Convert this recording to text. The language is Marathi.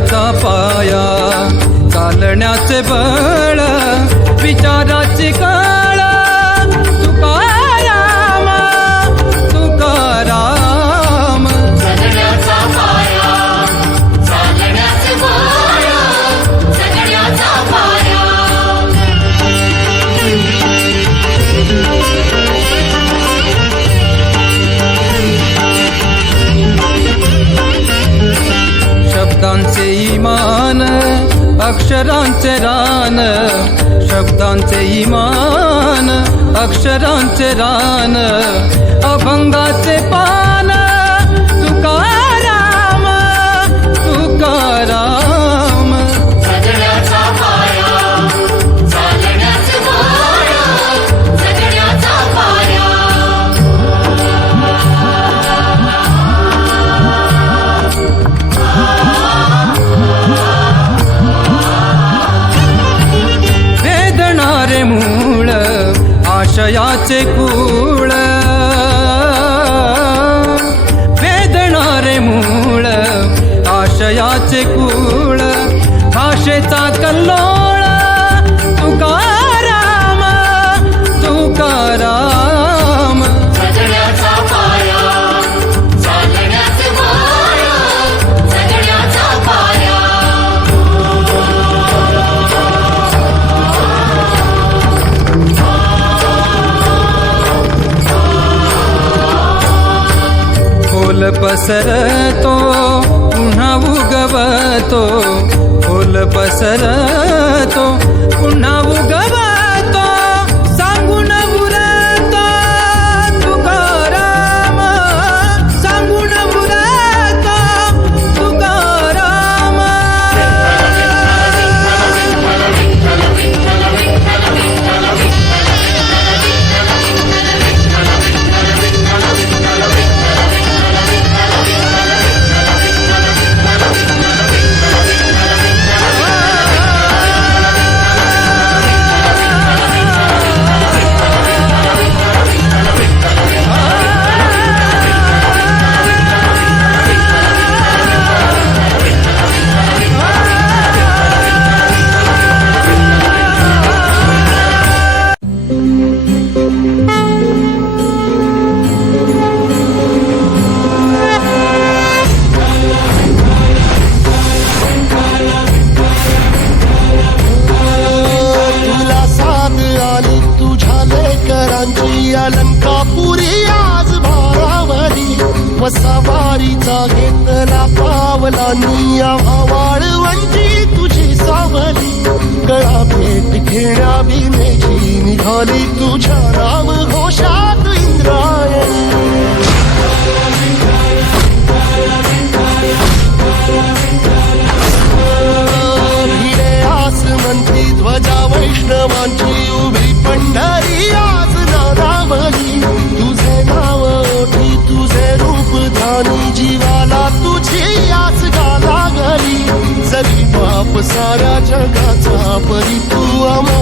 चालण्याचा पाया, चालण्याचे बळ, विचाराची कळ, तुकाराम तुकाराम. जगण्याचा पाया, चालण्याचे बळ, जगण्याचा पाया. शब्दांचे इमान, अक्षरांचे रान, शब्दांचे इमान, अक्षरांचे रान, अभंगाचे पान, तुकाराम तुकाराम. जगण्याचा पाया, चालण्याचे बळ, जगण्याचा पाया. वेदणारे मूळ, आशयाचे कूळ, वेदणारे मूळ, आशयाचे कूळ, भाषेचा कल्लोळ, तुकाराम तुकाराम. जगण्याचा पाया, चालण्याचे बळ, जगण्याचा पाया. फुल पसरतो पुन्हा उगवतो, फुल पसरतो पुन्हा उगवतो, सांगून उरतो तुकाराम, सांगून उरतो तुकाराम. तुला साथ आली तुझ्या लेकरांची, अलंकापुरी आज भारावली, वसावारीचा घेतला पावलांनी, आम्हा वाळवंची तुझी सावली, गळा भेट घेण्या बिनेची निघाली तुझ्या राम घोषात इंद्रायणी. भिडे आसमंती ध्वजा वैष्णवांची, उभी पंढरी आज नादावली, तुझे नाव ओठी तुझे रूप धानी, जीवाला तुझी आस गा लागली, जरी बाप साऱ्या जगाचा परी तू आम्हा